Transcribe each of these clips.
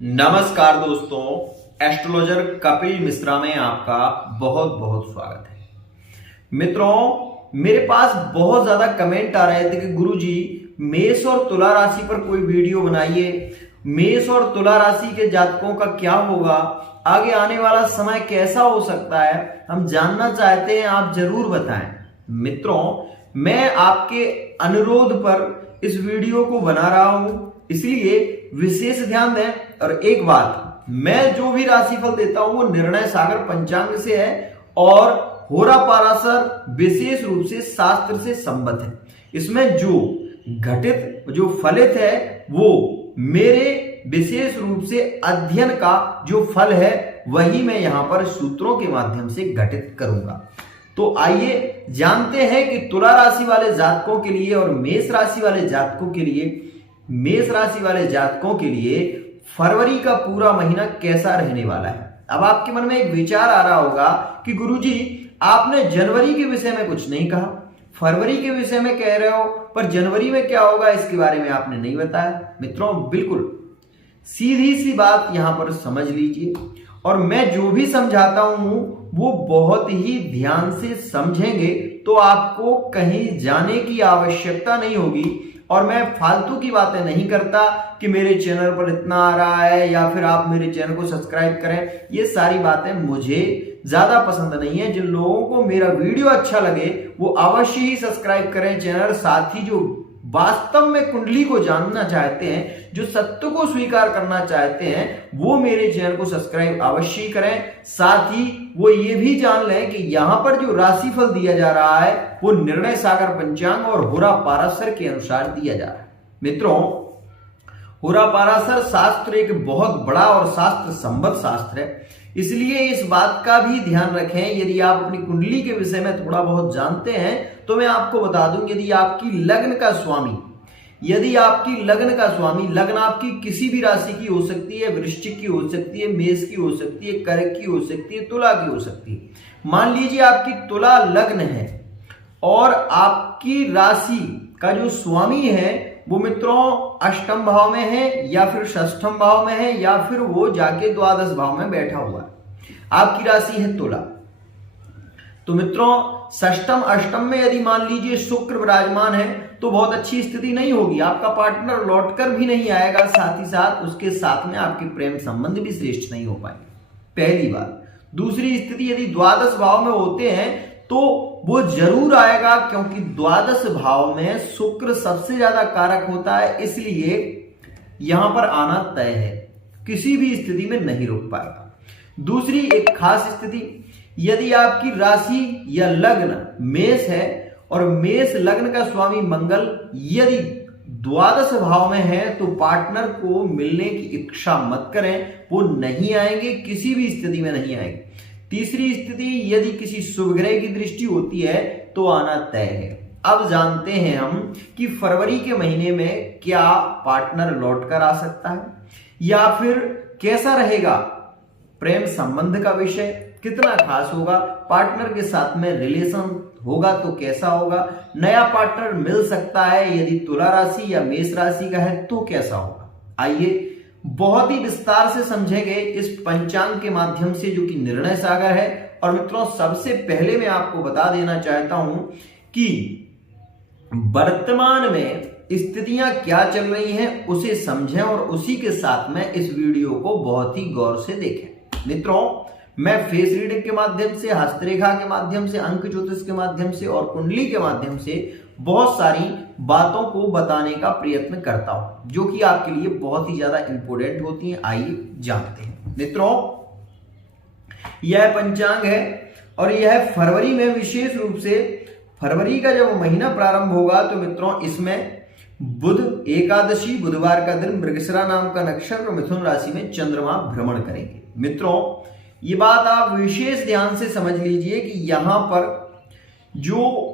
नमस्कार दोस्तों, एस्ट्रोलॉजर कपिल मिश्रा में आपका बहुत बहुत स्वागत है। मित्रों, मेरे पास बहुत ज्यादा कमेंट आ रहे थे कि गुरुजी मेष और तुला राशि पर कोई वीडियो बनाइए। मेष और तुला राशि के जातकों का क्या होगा, आगे आने वाला समय कैसा हो सकता है, हम जानना चाहते हैं, आप जरूर बताएं। मित्रों, मैं आपके अनुरोध पर इस वीडियो को बना रहा हूं, इसलिए विशेष ध्यान दें। और एक बात, मैं जो भी राशिफल देता हूं वो निर्णय सागर पंचांग से है और होरा पाराशर विशेष रूप से शास्त्र से संबद्ध है। इसमें जो घटित जो फलित है वो मेरे विशेष रूप से अध्ययन का जो फल है वही मैं यहां पर सूत्रों के माध्यम से घटित करूंगा। तो आइए जानते हैं कि तुला राशि वाले जातकों के लिए और मेष राशि वाले जातकों के लिए, मेष राशि वाले जातकों के लिए फरवरी का पूरा महीना कैसा रहने वाला है। अब आपके मन में एक विचार आ रहा होगा कि गुरुजी आपने जनवरी के विषय में कुछ नहीं कहा, फरवरी के विषय में कह रहे हो, पर जनवरी में क्या होगा इसके बारे में आपने नहीं बताया। मित्रों, बिल्कुल सीधी सी बात यहां पर समझ लीजिए, और मैं जो भी समझाता हूं वो बहुत ही ध्यान से समझेंगे तो आपको कहीं जाने की आवश्यकता नहीं होगी। और मैं फालतू की बातें नहीं करता कि मेरे चैनल पर इतना आ रहा है या फिर आप मेरे चैनल को सब्सक्राइब करें, ये सारी बातें मुझे ज्यादा पसंद नहीं है। जिन लोगों को मेरा वीडियो अच्छा लगे वो अवश्य ही सब्सक्राइब करें चैनल। साथ ही जो वास्तव में कुंडली को जानना चाहते हैं, जो सत्य को स्वीकार करना चाहते हैं, वो मेरे चैनल को सब्सक्राइब अवश्य करें। साथ ही वो ये भी जान लें कि यहां पर जो राशिफल दिया जा रहा है वो निर्णय सागर पंचांग और होरा पाराशर के अनुसार दिया जा रहा है। मित्रों, होरा पाराशर शास्त्र एक बहुत बड़ा और शास्त्र संबद्ध शास्त्र है, इसलिए इस बात का भी ध्यान रखें। यदि आप अपनी कुंडली के विषय में थोड़ा बहुत जानते हैं तो मैं आपको बता दूं, यदि आपकी लग्न का स्वामी, लग्न आपकी किसी भी राशि की हो सकती है, वृश्चिक की हो सकती है, मेष की हो सकती है, कर्क की हो सकती है, तुला की हो सकती है। मान लीजिए आपकी तुला लग्न है और आपकी राशि का जो स्वामी है वो मित्रों अष्टम भाव में है या फिर षष्ठम भाव में है या फिर वो जाके द्वादश भाव में बैठा हुआ है। आपकी राशि है तुला, तो मित्रों षष्ठम अष्टम में यदि मान लीजिए शुक्र विराजमान है तो बहुत अच्छी स्थिति नहीं होगी, आपका पार्टनर लौटकर भी नहीं आएगा, साथ ही साथ उसके साथ में आपके प्रेम संबंध भी श्रेष्ठ नहीं हो पाएंगे, पहली बात। दूसरी स्थिति, यदि द्वादश भाव में होते हैं तो वो जरूर आएगा, क्योंकि द्वादश भाव में शुक्र सबसे ज्यादा कारक होता है, इसलिए यहां पर आना तय है, किसी भी स्थिति में नहीं रुक पाएगा। दूसरी एक खास स्थिति, यदि आपकी राशि या लग्न मेष है और मेष लग्न का स्वामी मंगल यदि द्वादश भाव में है तो पार्टनर को मिलने की इच्छा मत करें, वो नहीं आएंगे, किसी भी स्थिति में नहीं आएंगे। तीसरी स्थिति, यदि किसी शुभ ग्रह की दृष्टि होती है तो आना तय है। अब जानते हैं हम कि फरवरी के महीने में क्या पार्टनर लौटकर आ सकता है या फिर कैसा रहेगा प्रेम संबंध का विषय, कितना खास होगा, पार्टनर के साथ में रिलेशन होगा तो कैसा होगा, नया पार्टनर मिल सकता है यदि तुला राशि या मेष राशि का है तो कैसा होगा। आइए बहुत ही विस्तार से समझेंगे इस पंचांग के माध्यम से जो कि निर्णय सागर है। और मित्रों, सबसे पहले मैं आपको बता देना चाहता हूं कि वर्तमान में स्थितियां क्या चल रही हैं उसे समझें और उसी के साथ में इस वीडियो को बहुत ही गौर से देखें। मित्रों, मैं फेस रीडिंग के माध्यम से, हस्तरेखा के माध्यम से, अंक ज्योतिष के माध्यम से और कुंडली के माध्यम से बहुत सारी बातों को बताने का प्रयत्न करता हूं जो कि आपके लिए बहुत ही ज्यादा इंपॉर्टेंट होती हैं। आइए जानते हैं। मित्रों, यह पंचांग है और यह फरवरी में, विशेष रूप से फरवरी का जब महीना प्रारंभ होगा तो मित्रों इसमें बुध एकादशी, बुधवार का दिन, मृगशिरा नाम का नक्षत्र, मिथुन राशि में चंद्रमा भ्रमण करेंगे। मित्रों, ये बात आप विशेष ध्यान से समझ लीजिए कि यहां पर जो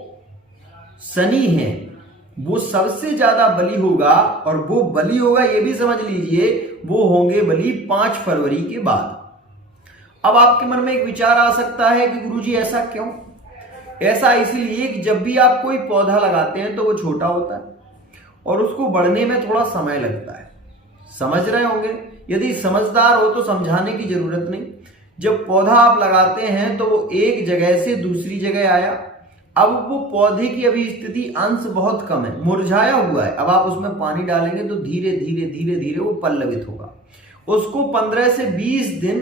शनि है वो सबसे ज्यादा बली होगा, और वो बली होगा ये भी समझ लीजिए वो होंगे बली 5 फरवरी के बाद। अब आपके मन में एक विचार आ सकता है कि गुरुजी ऐसा क्यों? ऐसा इसलिए कि जब भी आप कोई पौधा लगाते हैं तो वो छोटा होता है और उसको बढ़ने में थोड़ा समय लगता है, समझ रहे होंगे। यदि समझदार हो तो समझाने की जरूरत नहीं। जब पौधा आप लगाते हैं तो वो एक जगह से दूसरी जगह आया, अब वो पौधे की अभी स्थिति अंश बहुत कम है, मुरझाया हुआ है। अब आप उसमें पानी डालेंगे तो धीरे धीरे धीरे धीरे वो पल्लवित होगा। उसको 15 से 20 दिन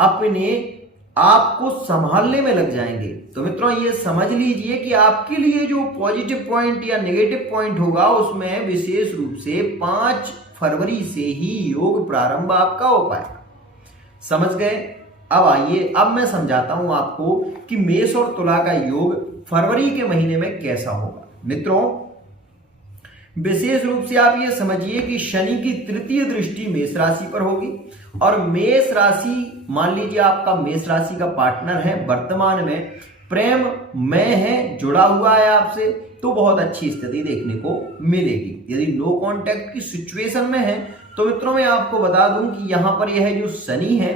अपने आपको संभालने में लग जाएंगे। तो मित्रों ये समझ लीजिए कि आपके लिए जो पॉजिटिव पॉइंट या नेगेटिव पॉइंट होगा उसमें विशेष रूप से 5 फरवरी से ही योग प्रारंभ आपका हो पाएगा। समझ गए? अब आइए, अब मैं समझाता हूं आपको कि मेष और तुला का योग फरवरी के महीने में कैसा होगा। मित्रों विशेष रूप से आप ये समझिए कि शनि की तृतीय दृष्टि मेष राशि पर होगी और मेष राशि, मान लीजिए आपका मेष राशि का पार्टनर है, वर्तमान में प्रेम में है, जुड़ा हुआ है आपसे, तो बहुत अच्छी स्थिति देखने को मिलेगी। यदि नो कांटेक्ट की सिचुएशन में है तो मित्रों मैं आपको बता दूं कि यहां पर यह जो शनि है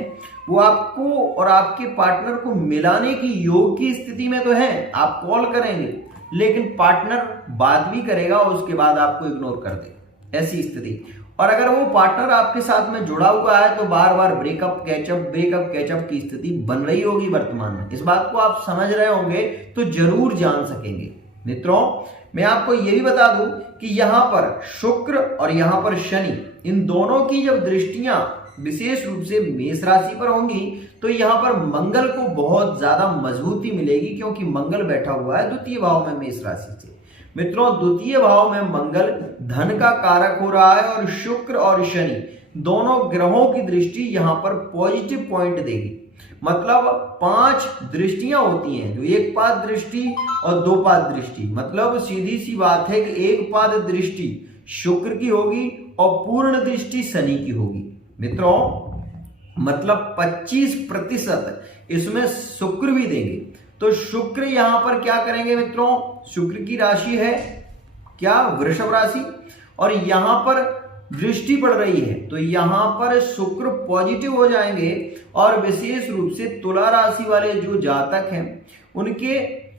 वो आपको और आपके पार्टनर को मिलाने की योग की स्थिति में तो है। आप कॉल करेंगे लेकिन पार्टनर बात भी करेगा और उसके बाद आपको इग्नोर कर दे, ऐसी स्थिति। और अगर वो पार्टनर आपके साथ में जुड़ा हुआ है तो बार बार ब्रेकअप कैचअप की स्थिति बन रही होगी वर्तमान में। इस बात को आप समझ रहे होंगे तो जरूर जान सकेंगे। मित्रों मैं आपको यह भी बता दूं कि यहां पर शुक्र और यहां पर शनि, इन दोनों की जब दृष्टियां विशेष रूप से मेष राशि पर होंगी तो यहां पर मंगल को बहुत ज्यादा मजबूती मिलेगी, क्योंकि मंगल बैठा हुआ है द्वितीय भाव में मेष राशि से। मित्रों द्वितीय भाव में मंगल धन का कारक हो रहा है और शुक्र और शनि दोनों ग्रहों की दृष्टि यहां पर पॉजिटिव पॉइंट देगी। मतलब 5 दृष्टियां होती हैं, जो एक पाद दृष्टि और 2 पाद दृष्टि। मतलब सीधी सी बात है कि एक पाद दृष्टि शुक्र की होगी और पूर्ण दृष्टि शनि की होगी। मित्रों मतलब 25% इसमें शुक्र भी देंगे। तो शुक्र यहां पर क्या करेंगे मित्रों, शुक्र की राशि है क्या, वृषभ राशि, और यहां पर दृष्टि पड़ रही है तो यहां पर शुक्र पॉजिटिव हो जाएंगे। और विशेष रूप से तुला राशि वाले जो जातक हैं उनके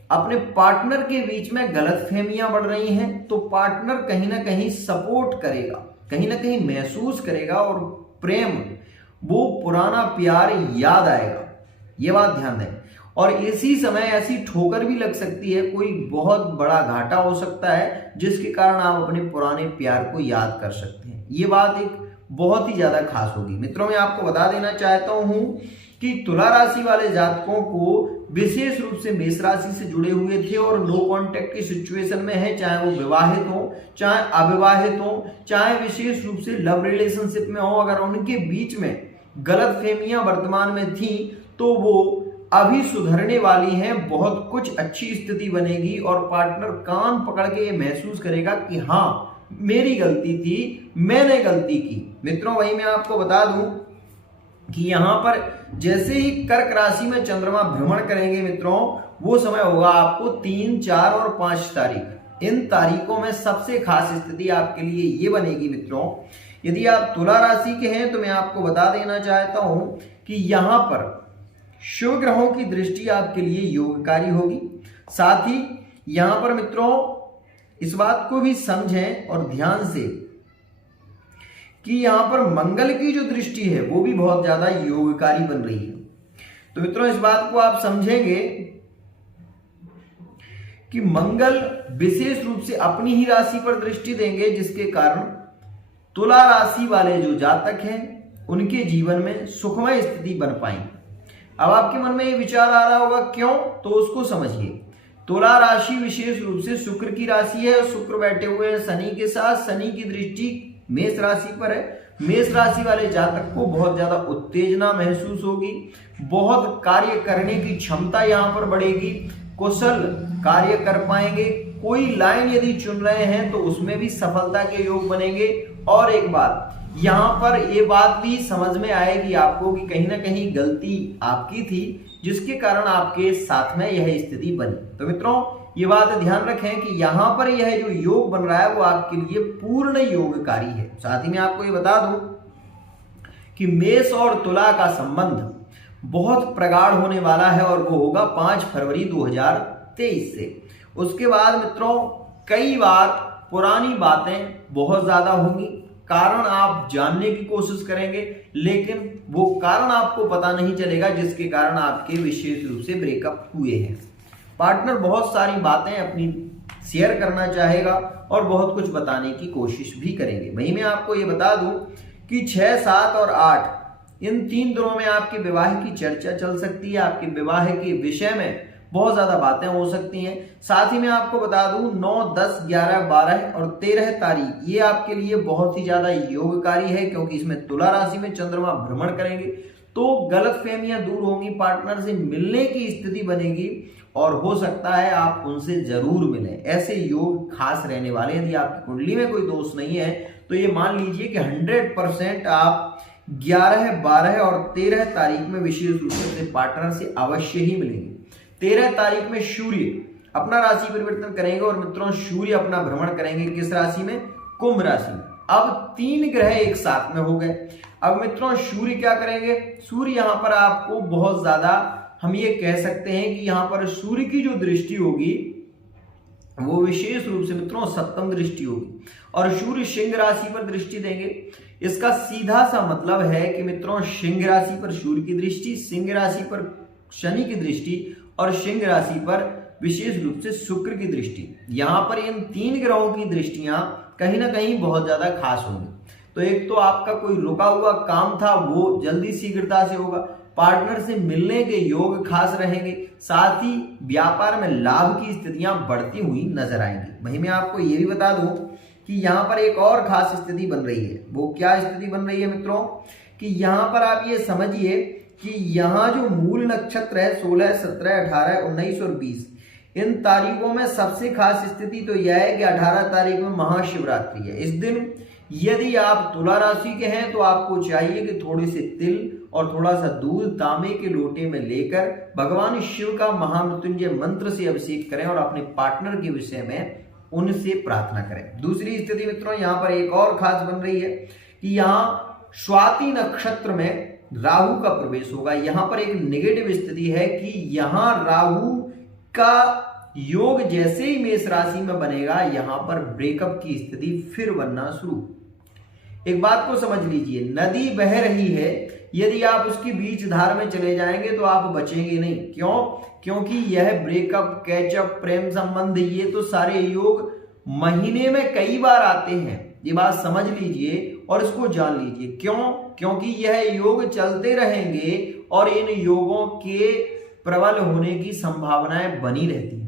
अपने पार्टनर के बीच में गलतफहमियां बढ़ रही हैं, तो पार्टनर कहीं ना कहीं सपोर्ट करेगा, कहीं ना कहीं महसूस करेगा और प्रेम, वो पुराना प्यार याद आएगा। ये बात ध्यान दें। और इसी समय ऐसी ठोकर भी लग सकती है, कोई बहुत बड़ा घाटा हो सकता है जिसके कारण आप अपने पुराने प्यार को याद कर सकते हैं। ये बात एक बहुत ही ज्यादा खास होगी। मित्रों मैं आपको बता देना चाहता हूं कि तुला राशि वाले जातकों को विशेष रूप से मेष राशि से जुड़े हुए थे और नो कांटेक्ट की सिचुएशन में है, चाहे वो विवाहित हो चाहे अविवाहित हो, चाहे विशेष रूप से लव रिलेशनशिप में हो, अगर उनके बीच में गलतफहमियां वर्तमान में थी तो वो अभी सुधरने वाली हैं। बहुत कुछ अच्छी स्थिति बनेगी और पार्टनर कान पकड़ के ये महसूस करेगा कि हाँ मेरी गलती थी, मैंने गलती की। मित्रों वही मैं आपको बता दूं कि यहां पर जैसे ही कर्क राशि में चंद्रमा भ्रमण करेंगे मित्रों, वो समय होगा आपको 3, 4 और 5 तारीख। इन तारीखों में सबसे खास स्थिति आपके लिए ये बनेगी मित्रों। यदि आप तुला राशि के हैं तो मैं आपको बता देना चाहता हूं कि यहां पर शुभ ग्रहों की दृष्टि आपके लिए योगकारी होगी। साथ ही यहां पर मित्रों इस बात को भी समझें और ध्यान से कि यहां पर मंगल की जो दृष्टि है वो भी बहुत ज्यादा योगकारी बन रही है। तो मित्रों इस बात को आप समझेंगे कि मंगल विशेष रूप से अपनी ही राशि पर दृष्टि देंगे, जिसके कारण तुला राशि वाले जो जातक हैं उनके जीवन में सुखमय स्थिति बन पाएंगे। अब आपके मन में ये विचार आ रहा होगा क्यों, तो उसको समझिए। तुला राशि विशेष रूप से शुक्र की राशि है और शुक्र बैठे हुए हैं शनि के साथ। शनि की दृष्टि मेष राशि पर है। मेष राशि वाले जातक को बहुत ज्यादा उत्तेजना महसूस होगी, बहुत कार्य करने की क्षमता यहां पर बढ़ेगी, कुशल कार्य कर पाएंगे। कोई लाइन यदि चुन रहे हैं तो उसमें भी सफलता के योग बनेंगे। और एक बात यहां पर ये बात भी समझ में आएगी आपको कि कहीं ना कहीं गलती आपकी थी, जिसके कारण आपके साथ में यह स्थिति बनी। तो मित्रों ये बात ध्यान रखें कि यहां पर यह जो योग बन रहा है वो आपके लिए पूर्ण योगकारी है। साथ ही मैं आपको ये बता दूं कि मेष और तुला का संबंध बहुत प्रगाढ़ होने वाला है और वो होगा 5 फरवरी 2023 से। उसके बाद मित्रों कई बार पुरानी बातें बहुत ज्यादा होंगी कारण आप जानने की कोशिश करेंगे, लेकिन वो कारण आपको पता नहीं चलेगा जिसके कारण आपके विशेष रूप से ब्रेकअप हुए हैं। पार्टनर बहुत सारी बातें अपनी शेयर करना चाहेगा और बहुत कुछ बताने की कोशिश भी करेंगे। वहीं मैं आपको ये बता दूं कि 6, 7 और 8 इन 3 दिनों में आपके विवाह की चर्चा चल सकती है। आपके विवाह के विषय में बहुत ज्यादा बातें हो सकती हैं। साथ ही मैं आपको बता दूं 9, 10, 11, 12 और 13 तारीख ये आपके लिए बहुत ही ज्यादा योगकारी है, क्योंकि इसमें तुला राशि में चंद्रमा भ्रमण करेंगे, तो गलतफहमियां दूर होंगी, पार्टनर से मिलने की स्थिति बनेगी और हो सकता है आप उनसे जरूर मिलें। ऐसे योग खास रहने वाले हैं। यदि आपकी कुंडली में कोई दोष नहीं है तो ये मान लीजिए कि 100% आप 11, 12 और 13 तारीख में विशेष रूप से पार्टनर से अवश्य ही मिलेंगे। 13 तारीख में सूर्य अपना राशि परिवर्तन करेंगे और मित्रों सूर्य अपना भ्रमण करेंगे किस राशि में? कुंभ राशि में। अब 3 ग्रह एक साथ में हो गए। अब मित्रों सूर्य क्या करेंगे? सूर्य यहाँ पर आपको बहुत ज्यादा हम ये कह सकते हैं कि यहाँ पर सूर्य की जो दृष्टि होगी वो विशेष रूप से मित्रों सप्तम दृष्टि होगी और सूर्य सिंह राशि पर दृष्टि देंगे। इसका सीधा सा मतलब है कि मित्रों सिंह राशि पर सूर्य की दृष्टि, सिंह राशि पर शनि की दृष्टि और सिंह राशि पर विशेष रूप से शुक्र की दृष्टि। यहां पर इन 3 ग्रहों की दृष्टियां कहीं ना कहीं बहुत ज्यादा खास होंगी। तो एक तो आपका कोई रुका हुआ काम था वो जल्दी शीघ्रता से होगा, पार्टनर से मिलने के योग खास रहेंगे, साथ ही व्यापार में लाभ की स्थितियां बढ़ती हुई नजर आएंगी। वहीं मैं आपको ये भी बता दूं कि यहाँ पर एक और खास स्थिति बन रही है। वो क्या स्थिति बन रही है मित्रों? कि यहाँ पर आप ये समझिए कि यहाँ जो मूल नक्षत्र है 16, 17, 18, 19 और 20 इन तारीखों में सबसे खास स्थिति तो यह है कि 18 तारीख में महाशिवरात्रि है। इस दिन यदि आप तुला राशि के हैं तो आपको चाहिए कि थोड़े से तिल और थोड़ा सा दूध तांबे के लोटे में लेकर भगवान शिव का महामृत्युंजय मंत्र से अभिषेक करें और अपने पार्टनर के विषय में उनसे प्रार्थना करें। दूसरी स्थिति मित्रों यहाँ पर एक और खास बन रही है कि यहाँ स्वाति नक्षत्र में राहु का प्रवेश होगा। यहाँ पर एक नेगेटिव स्थिति है कि यहाँ राहु का योग जैसे ही मेष राशि में बनेगा यहाँ पर ब्रेकअप की स्थिति फिर बनना शुरू। एक बात को समझ लीजिए, नदी बह रही है, यदि आप उसकी बीच धार में चले जाएंगे तो आप बचेंगे नहीं। क्यों? क्योंकि यह ब्रेकअप, कैचअप, प्रेम संबंध ये तो सारे योग महीने में कई बार आते हैं। ये बात समझ लीजिए और इसको जान लीजिए। क्यों? क्योंकि यह योग चलते रहेंगे और इन योगों के प्रबल होने की संभावनाएं बनी रहती है।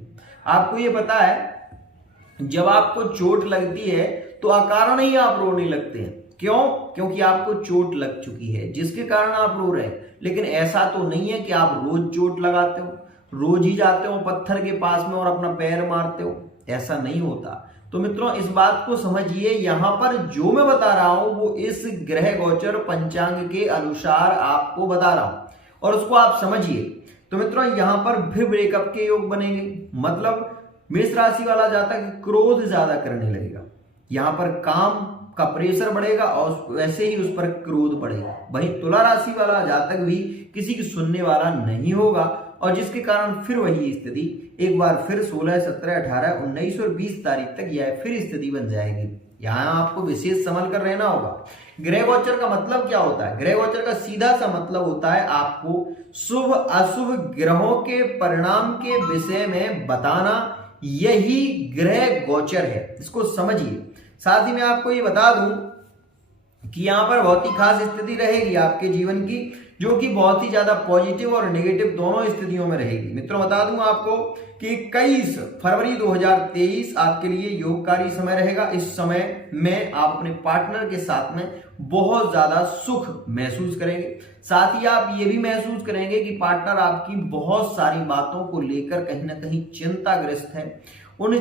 आपको ये पता है जब आपको चोट लगती है तो अकारण ही आप रोने लगते हैं। क्यों? क्योंकि आपको चोट लग चुकी है जिसके कारण आप रो रहे हैं। लेकिन ऐसा तो नहीं है कि आप रोज चोट लगाते हो, रोज ही जाते हो पत्थर के पास में और अपना पैर मारते हो, ऐसा नहीं होता। तो मित्रों इस बात को समझिए, यहां पर जो मैं बता रहा हूं वो इस ग्रह गोचर पंचांग के अनुसार आपको बता रहा हूं और उसको आप समझिए। तो मित्रों यहां पर फिर ब्रेकअप के योग बनेंगे, मतलब मेष राशि वाला जातक क्रोध ज्यादा करने लगेगा, यहां पर काम का प्रेशर बढ़ेगा और वैसे ही उस पर क्रोध बढ़ेगा। वहीं तुला राशि वाला जातक भी किसी की सुनने वाला नहीं होगा और जिसके कारण फिर वही स्थिति एक बार फिर 16, 17, 18, 19 और 20 तारीख तक यह फिर स्थिति बन जाएगी। यहाँ आपको विशेष संभल कर रहना होगा। ग्रह गोचर का मतलब क्या होता है? ग्रह गोचर का सीधा सा मतलब होता है आपको शुभ अशुभ ग्रहों के परिणाम के विषय में बताना, यही ग्रह गोचर है, इसको समझिए। साथ ही मैं आपको ये बता दूं कि यहाँ पर बहुत ही खास स्थिति रहेगी आपके जीवन की, जो कि बहुत ही ज्यादा पॉजिटिव और नेगेटिव दोनों स्थितियों में रहेगी। मित्रों बता दूं आपको कि 21 फरवरी 2023 आपके लिए योगकारी समय रहेगा। इस समय में आप अपने पार्टनर के साथ में बहुत ज्यादा सुख महसूस करेंगे। साथ ही आप ये भी महसूस करेंगे कि पार्टनर आपकी बहुत सारी बातों को लेकर कहीं ना कहीं चिंताग्रस्त है। उन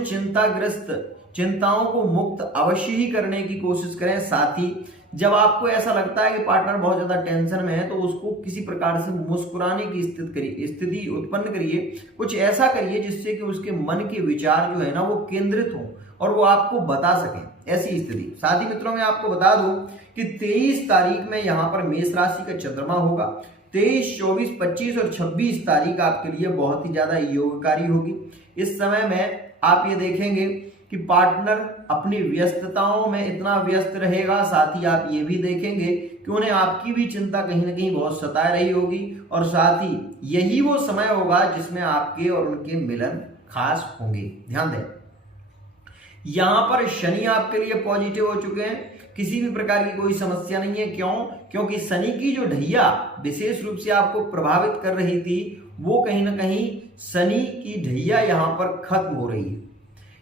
चिंताओं को मुक्त अवश्य ही करने की कोशिश करें। साथ ही जब आपको ऐसा लगता है कि पार्टनर बहुत ज्यादा टेंशन में है तो उसको किसी प्रकार से मुस्कुराने की स्थिति उत्पन्न करिए। कुछ ऐसा करिए जिससे कि उसके मन के विचार जो है ना वो केंद्रित हो और वो आपको बता सके, ऐसी स्थिति। साथ ही मित्रों मैं आपको बता दूं कि 23 तारीख में यहाँ पर मेष राशि का चंद्रमा होगा। 23, 24, 25 और 26 तारीख आपके लिए बहुत ही ज्यादा योगकारी होगी। इस समय में आप ये देखेंगे कि पार्टनर अपनी व्यस्तताओं में इतना व्यस्त रहेगा, साथ ही आप ये भी देखेंगे कि उन्हें आपकी भी चिंता कहीं ना कहीं बहुत सताए रही होगी, और साथ ही यही वो समय होगा जिसमें आपके और उनके मिलन खास होंगे। ध्यान दें, यहां पर शनि आपके लिए पॉजिटिव हो चुके हैं, किसी भी प्रकार की कोई समस्या नहीं है। क्यों? क्योंकि शनि की जो ढैया विशेष रूप से आपको प्रभावित कर रही थी, वो कहीं ना कहीं शनि की ढैया यहां पर खत्म हो रही है।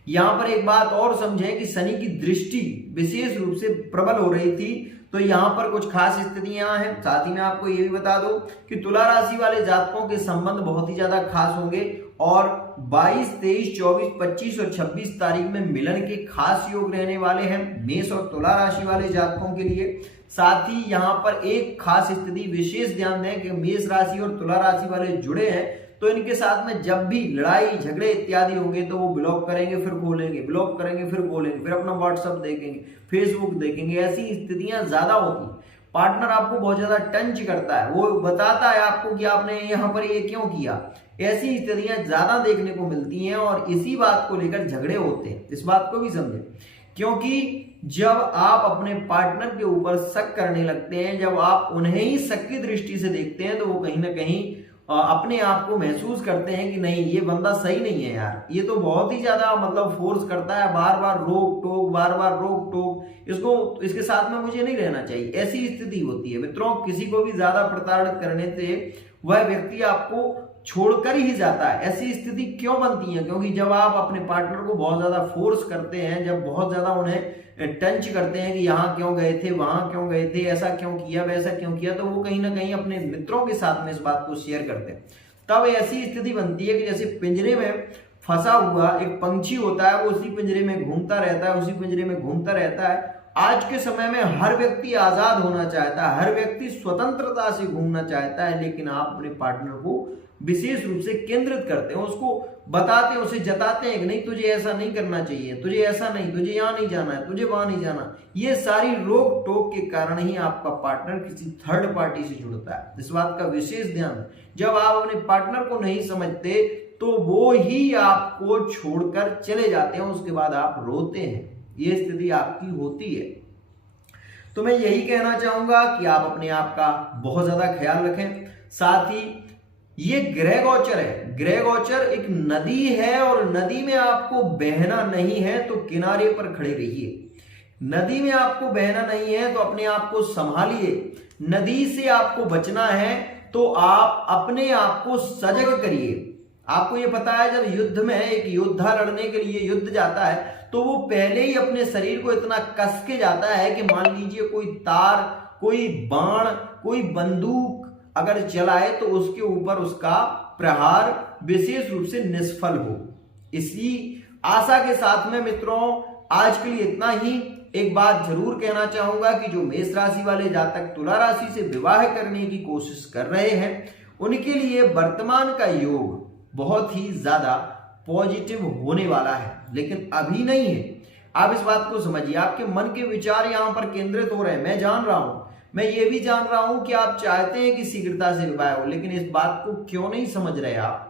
यहां पर एक बात और समझें कि शनि की दृष्टि विशेष रूप से प्रबल हो रही थी, तो यहां पर कुछ खास स्थितियां हैं। साथ ही मैं आपको ये भी बता दूं कि तुला राशि वाले जातकों के संबंध बहुत ही ज्यादा खास होंगे, और 22, 23, 24, 25 और 26 तारीख में मिलन के खास योग रहने वाले हैं मेष और तुला राशि वाले जातकों के लिए। साथ ही यहां पर एक खास स्थिति विशेष ध्यान दें कि मेष राशि और तुला राशि वाले जुड़े हैं, तो इनके साथ में जब भी लड़ाई झगड़े इत्यादि होंगे तो वो ब्लॉक करेंगे फिर खोलेंगे, ब्लॉक करेंगे फिर खोलेंगे, फिर अपना व्हाट्सएप देखेंगे, फेसबुक देखेंगे। ऐसी स्थितियां ज्यादा होती हैं। पार्टनर आपको बहुत ज्यादा टंच करता है, वो बताता है आपको कि आपने यहाँ पर ये क्यों किया। ऐसी स्थितियां ज्यादा देखने को मिलती हैं और इसी बात को लेकर झगड़े होते हैं। इस बात को भी समझें, क्योंकि जब आप अपने पार्टनर के ऊपर शक करने लगते हैं, जब आप उन्हें ही शक की दृष्टि से देखते हैं, तो वो कहीं ना कहीं अपने आप को महसूस करते हैं कि नहीं, ये बंदा सही नहीं है यार, ये तो बहुत ही ज्यादा मतलब फोर्स करता है, बार बार रोक टोक, बार बार रोक टोक, इसको इसके साथ में मुझे नहीं रहना चाहिए। ऐसी स्थिति होती है मित्रों। किसी को भी ज्यादा प्रताड़ित करने से वह व्यक्ति आपको छोड़कर ही जाता है। ऐसी स्थिति क्यों बनती है? क्योंकि जब आप अपने पार्टनर को बहुत ज्यादा फोर्स करते हैं, जब बहुत ज्यादा उन्हें टंच करते हैं कि यहाँ क्यों गए थे, वहां क्यों गए थे, ऐसा क्यों किया, वैसा क्यों किया, तो वो कहीं ना कहीं अपने मित्रों के साथ में इस बात को शेयर करते हैं। तब ऐसी स्थिति बनती है कि जैसे पिंजरे में फंसा हुआ एक पंछी होता है, वो उसी पिंजरे में घूमता रहता है, उसी पिंजरे में घूमता रहता है। आज के समय में हर व्यक्ति आजाद होना चाहता है, हर व्यक्ति स्वतंत्रता से घूमना चाहता है, लेकिन आप अपने पार्टनर को विशेष रूप से केंद्रित करते हैं, उसको बताते हैं, उसे जताते हैं कि नहीं, तुझे ऐसा नहीं करना चाहिए, तुझे ऐसा नहीं, तुझे यहाँ नहीं जाना है, तुझे वहां नहीं जाना। ये सारी रोक टोक के कारण ही आपका पार्टनर किसी थर्ड पार्टी से जुड़ता है। इस बात का विशेष ध्यान। जब आप अपने पार्टनर को नहीं समझते तो वो ही आपको छोड़कर चले जाते हैं, उसके बाद आप रोते हैं। ये स्थिति आपकी होती है। तो मैं यही कहना चाहूंगा कि आप अपने आप का बहुत ज्यादा ख्याल रखें। साथ ही ये ग्रह गोचर है, ग्रह गोचर एक नदी है, और नदी में आपको बहना नहीं है तो किनारे पर खड़े रहिए। नदी में आपको बहना नहीं है तो अपने आप को संभालिए। नदी से आपको बचना है तो आप अपने आप को सजग करिए। आपको ये पता है, जब युद्ध में एक योद्धा लड़ने के लिए युद्ध जाता है तो वो पहले ही अपने शरीर को इतना कस के जाता है कि मान लीजिए कोई तार, कोई बाण, कोई बंदूक अगर चलाए तो उसके ऊपर उसका प्रहार विशेष रूप से निष्फल हो। इसी आशा के साथ में मित्रों आज के लिए इतना ही। एक बात जरूर कहना चाहूंगा कि जो मेष राशि वाले जातक तुला राशि से विवाह करने की कोशिश कर रहे हैं, उनके लिए वर्तमान का योग बहुत ही ज्यादा पॉजिटिव होने वाला है, लेकिन अभी नहीं है। आप इस बात को समझिए, आपके मन के विचार यहां पर केंद्रित हो रहे हैं। मैं जान रहा हूं, मैं ये भी जान रहा हूं कि आप चाहते हैं कि शीघ्रता से विवाह हो, लेकिन इस बात को क्यों नहीं समझ रहे आप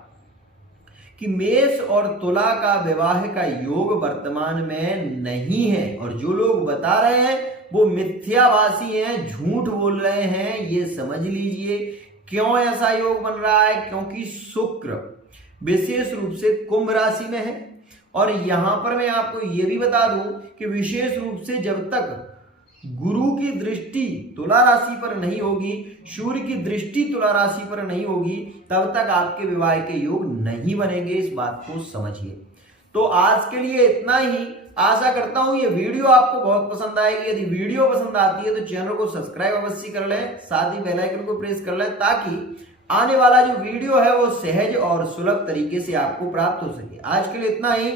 कि मेष और तुला का विवाह का योग वर्तमान में नहीं है, और जो लोग बता रहे हैं वो मिथ्यावासी हैं, झूठ बोल रहे हैं। ये समझ लीजिए क्यों ऐसा योग बन रहा है, क्योंकि शुक्र विशेष रूप से कुंभ राशि में है। और यहां पर मैं आपको यह भी बता दूं कि विशेष रूप से जब तक गुरु की दृष्टि तुला राशि पर नहीं होगी, सूर्य की दृष्टि तुला राशि पर नहीं होगी, तब तक आपके विवाह के योग नहीं बनेंगे। इस बात को समझिए। तो आज के लिए इतना ही। आशा करता हूं ये वीडियो आपको बहुत पसंद आएगी। यदि वीडियो पसंद आती है तो चैनल को सब्सक्राइब अवश्य कर लें, साथ ही बेल आइकन को प्रेस कर लें, ताकि आने वाला जो वीडियो है वो सहज और सुलभ तरीके से आपको प्राप्त हो सके। आज के लिए इतना ही।